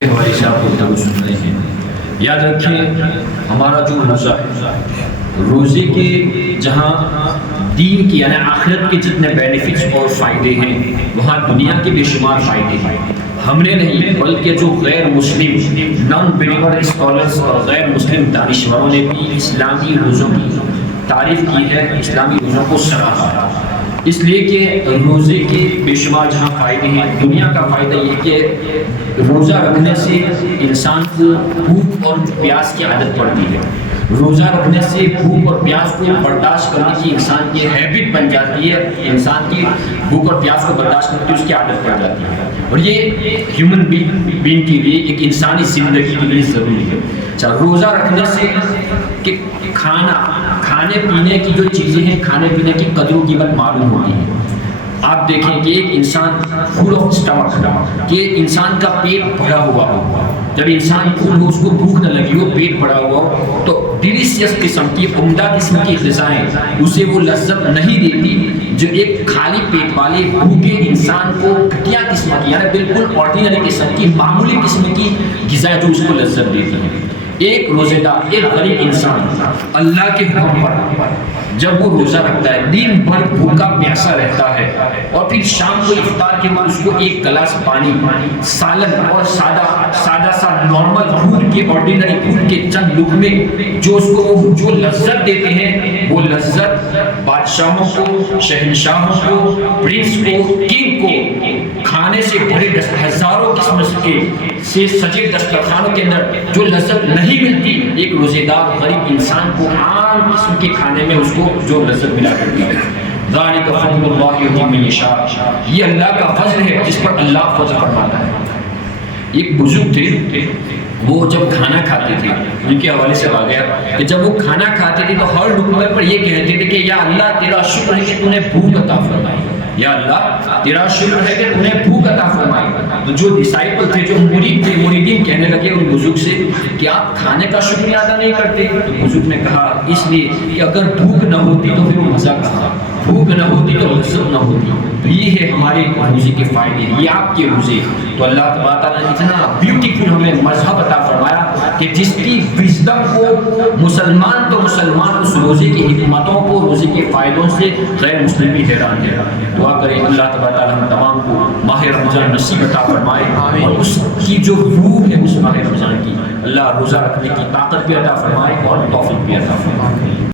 ہماری صاحب گفتگو سن رہے ہیں. یاد رکھیں ہمارا جو روزہ ہے، روزے کے جہاں دین کی یعنی آخرت کے جتنے بینیفٹس اور فائدے ہیں وہاں دنیا کے بے شمار فائدے ہیں. ہم نے نہیں بلکہ جو غیر مسلم نان بلیور اسکالرس اور غیر مسلم دانشوروں نے بھی اسلامی روزوں کی تعریف کی ہے، اسلامی روزوں کو سراہا. اس لیے کہ روزے کے بے شمار جہاں فائدے ہیں، دنیا کا فائدہ یہ کہ روزہ رکھنے سے انسان کو بھوک اور پیاس کی عادت پڑتی ہے. روزہ رکھنے سے بھوک اور پیاس کو برداشت کرنے کی انسان کی ہیبٹ بن جاتی ہے، انسان کی بھوک اور پیاس کو برداشت کرنے کی اس کی عادت پڑ جاتی ہے، اور یہ ہیومن بینگ کے لیے ایک انسانی زندگی کے لیے ضروری ہے. روزہ رکھنے سے کہ کھانے پینے کی جو چیزیں ہیں، کھانے پینے کی قدر و قیمت معلوم ہوتی ہے. آپ دیکھیں کہ ایک انسان فل آف اسٹمک، کہ انسان کا پیٹ بھرا ہوا ہو، جب انسان فل ہو، اس کو بھوک نہ لگی ہو، پیٹ بھرا ہوا ہو، تو ڈیلیشیس قسم کی عمدہ قسم کی غذائیں اسے وہ لذت نہیں دیتی جو ایک خالی پیٹ والے بھوکے انسان کو گھٹیا قسم کی یعنی بالکل آرڈینری قسم کی معمولی قسم کی غذا جو اس کو لذت دیتی ہے. ایک روزے دار، ایک غریب انسان اللہ کے حکم پر جب وہ روزہ رکھتا ہے، دن بھر بھوکا پیاسا رہتا ہے، اور پھر شام کو افطار کے بعد اس کو ایک گلاس پانی، سالن اور سادہ سا نارمل فوڈ کے آرڈینری فوڈ کے چند لقمے جو اس کو جو لذت دیتے ہیں، وہ لذت بادشاہوں کو، شہنشاہوں کو، پرنس کو، کنگ کو کھانے سے بھرے ہزاروں قسم سے سجے دسترخوانوں کے اندر جو لذت نہیں ملتی، ایک روزے دار غریب انسان کو عام قسم کے کھانے میں اس کو جو لذت ملا کرتی ہے. ذالک فضل اللہ یؤتیہ من یشاء، یہ اللہ کا فضل ہے جس پر اللہ فضل فرماتا ہے. ایک بزرگ تھے، وہ جب کھانا کھاتے تھے، ان کے حوالے سے آ گیا کہ جب وہ کھانا کھاتے تھے تو ہر لقمے پر یہ کہتے تھے کہ یا اللہ تیرا شکر ہے کہ تو نے بھوک عطا فرمائی، یا اللہ تیرا شکر ہے کہ تو نے بھوک عطا فرمائی. تو جو ڈسائپل تھے، جو مرید تھے، مریدین کہنے لگے ان بزرگ سے کہ آپ کھانے کا شکریہ ادا نہیں کرتے. تو بزرگ نے کہا اس لیے کہ اگر بھوک نہ ہوتی تو پھر وہ مزہ کہاں، بھوک نہ ہوتی تو لذت نہ ہوتی. تو یہ ہے ہمارے روزے کے فائدے، یہ آپ کے روزے. تو اللہ تبارک تعالیٰ نے اتنا بیوٹیفل ہمیں مذہب عطا فرمایا کہ جس کی وزڈم کو مسلمان تو مسلمان اس روزے کی حکمتوں کو، روزے کے فائدوں سے غیر مسلم بھی حیران ہے. دعا کریں اللہ تبارک تعالیٰ ہم تمام کو ماہ رمضان نصیب عطا فرمائے، اور اس کی جو روح ہے اس ماہ رمضان کی، اللہ روزہ رکھنے کی طاقت بھی عطا فرمائے اور توفیق بھی عطا فرمائے.